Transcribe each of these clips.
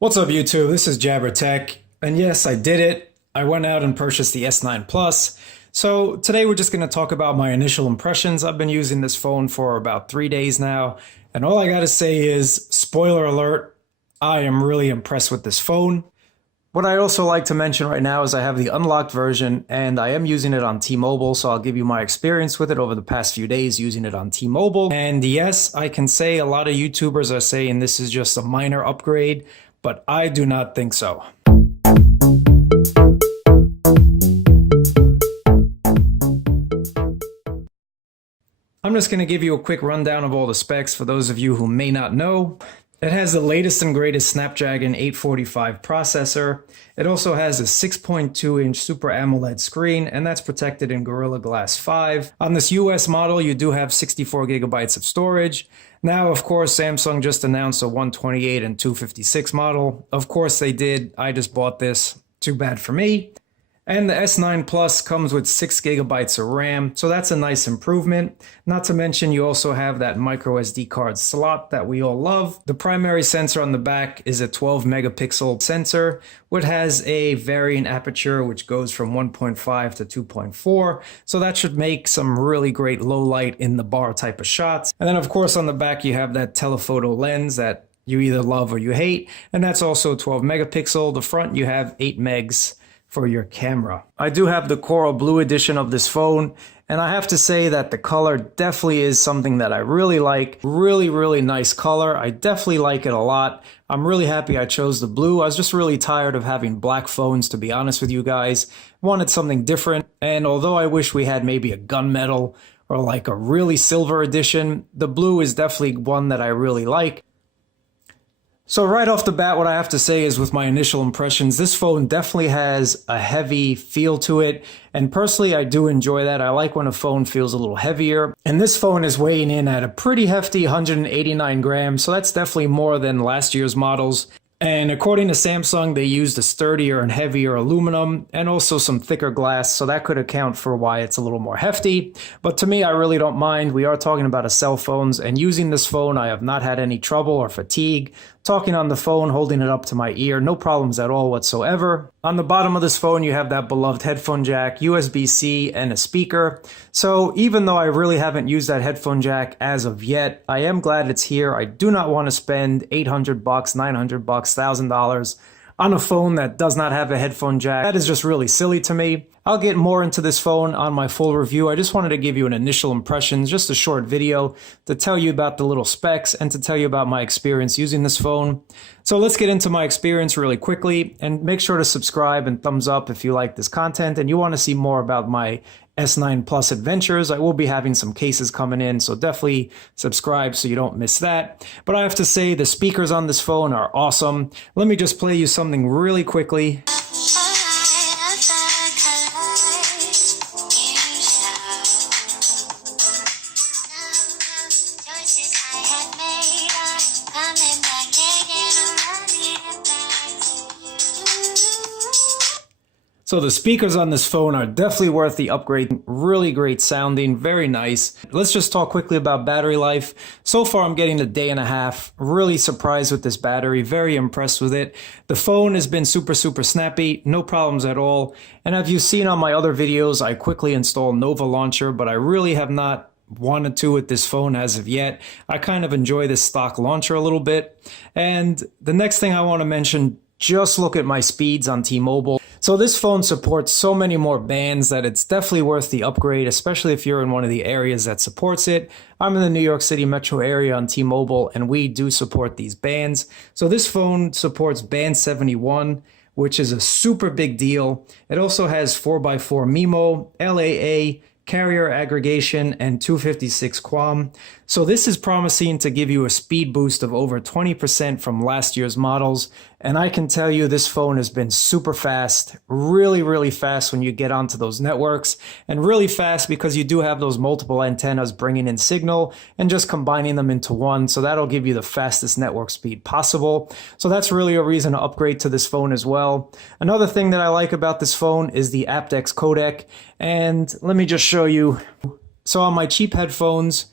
What's up, YouTube? This is Jabber Tech, and yes, I did it. I went out and purchased the S9 Plus. So today we're just going to talk about my initial impressions. I've been using this phone for about 3 days now, and all I got to say is, spoiler alert, I am really impressed with this phone. What I also like to mention right now is I have the unlocked version, and I am using it on T-Mobile, so I'll give you my experience with it over the past few days using it on T-Mobile. And yes, I can say a lot of YouTubers are saying this is just a minor upgrade, but I do not think so. I'm just going to give you a quick rundown of all the specs for those of you who may not know. It has the latest and greatest Snapdragon 845 processor. It also has a 6.2-inch Super AMOLED screen, and that's protected in Gorilla Glass 5. On this US model, you do have 64 gigabytes of storage. Now, of course, Samsung just announced a 128 and 256 model. Of course they did. I just bought this. Too bad for me. And the S9 Plus comes with 6 gigabytes of RAM, so that's a nice improvement. Not to mention you also have that micro SD card slot that we all love. The primary sensor on the back is a 12 megapixel sensor, which has a varying aperture which goes from 1.5 to 2.4, so that should make some really great low light in the bar type of shots. And then of course on the back you have that telephoto lens that you either love or you hate, and that's also 12 megapixel. The front you have 8 megs for your camera. I do have the coral blue edition of this phone, and I have to say that the color definitely is something that I really like. Really nice color. I definitely like it a lot. I'm really happy I chose the blue. I was just really tired of having black phones, to be honest with you guys. Wanted something different, and although I wish we had maybe a gunmetal or like a really silver edition, the blue is definitely one that I really like. So right off the bat, what I have to say is with my initial impressions, this phone definitely has a heavy feel to it. And personally, I do enjoy that. I like when a phone feels a little heavier. And this phone is weighing in at a pretty hefty 189 grams. So that's definitely more than last year's models. And according to Samsung, they used a sturdier and heavier aluminum and also some thicker glass, so that could account for why it's a little more hefty. But to me, I really don't mind. We are talking about a cell phones, and using this phone, I have not had any trouble or fatigue. Talking on the phone, holding it up to my ear, no problems at all whatsoever. On the bottom of this phone, you have that beloved headphone jack, USB-C, and a speaker. So even though I really haven't used that headphone jack as of yet, I am glad it's here. I do not want to spend $800, $900, $1,000 on a phone that does not have a headphone jack. That is just really silly to me. I'll get more into this phone on my full review. I just wanted to give you an initial impressions, just a short video to tell you about the little specs and to tell you about my experience using this phone. So let's get into my experience really quickly, and make sure to subscribe and thumbs up if you like this content and you want to see more about my S9 Plus adventures. I will be having some cases coming in, so definitely subscribe so you don't miss that. But I have to say the speakers on this phone are awesome. Let me just play you something really quickly. So the speakers on this phone are definitely worth the upgrade. Really great sounding, very nice. Let's just talk quickly about battery life. So far I'm getting a day and a half. Really surprised with this battery, very impressed with it. The phone has been super snappy, no problems at all. And as you've seen on my other videos, I quickly installed Nova Launcher, but I really have not wanted to with this phone as of yet. I kind of enjoy this stock launcher a little bit. And the next thing I want to mention, just look at my speeds on T-Mobile. So this phone supports so many more bands that it's definitely worth the upgrade, especially if you're in one of the areas that supports it. I'm in the New York City metro area on T-Mobile, and we do support these bands. So this phone supports band 71, which is a super big deal. It also has 4x4 MIMO, LAA, carrier aggregation, and 256 QAM. So this is promising to give you a speed boost of over 20% from last year's models. And I can tell you this phone has been super fast, really fast when you get onto those networks, and really fast because you do have those multiple antennas bringing in signal and just combining them into one. So that'll give you the fastest network speed possible. So that's really a reason to upgrade to this phone as well. Another thing that I like about this phone is the aptX codec. And let me just show you. So on my cheap headphones,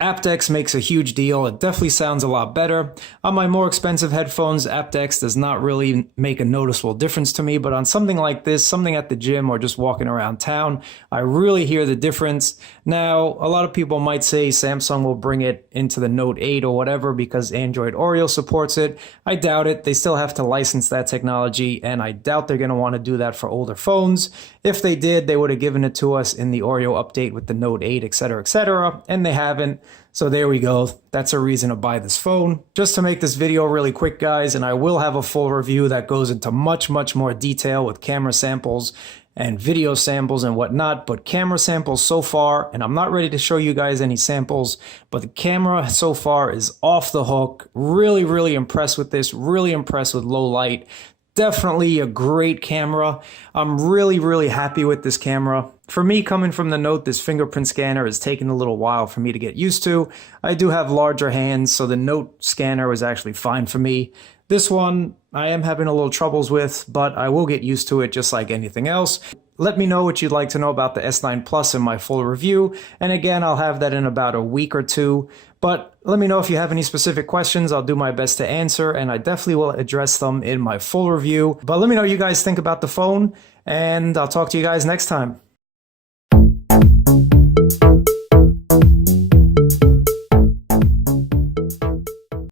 aptX makes a huge deal. It definitely sounds a lot better. On my more expensive headphones, aptX does not really make a noticeable difference to me, but on something like this, something at the gym or just walking around town, I really hear the difference. Now, a lot of people might say Samsung will bring it into the Note 8 or whatever because Android Oreo supports it. I doubt it. They still have to license that technology, and I doubt they're going to want to do that for older phones. If they did, they would have given it to us in the Oreo update with the Note 8, etc., and they haven't. So there we go. That's a reason to buy this phone. Just to make this video really quick, guys, and I will have a full review that goes into much more detail with camera samples and video samples and whatnot, but camera samples so far, and I'm not ready to show you guys any samples, but the camera so far is off the hook. Really impressed with this, really impressed with low light. Definitely a great camera. I'm really happy with this camera. For me, coming from the Note, this fingerprint scanner is taking a little while for me to get used to. I do have larger hands, so the Note scanner was actually fine for me. This one, I am having a little troubles with, but I will get used to it just like anything else. Let me know what you'd like to know about the S9 Plus in my full review. And again, I'll have that in about a week or two. But let me know if you have any specific questions. I'll do my best to answer, and I definitely will address them in my full review. But let me know what you guys think about the phone, and I'll talk to you guys next time.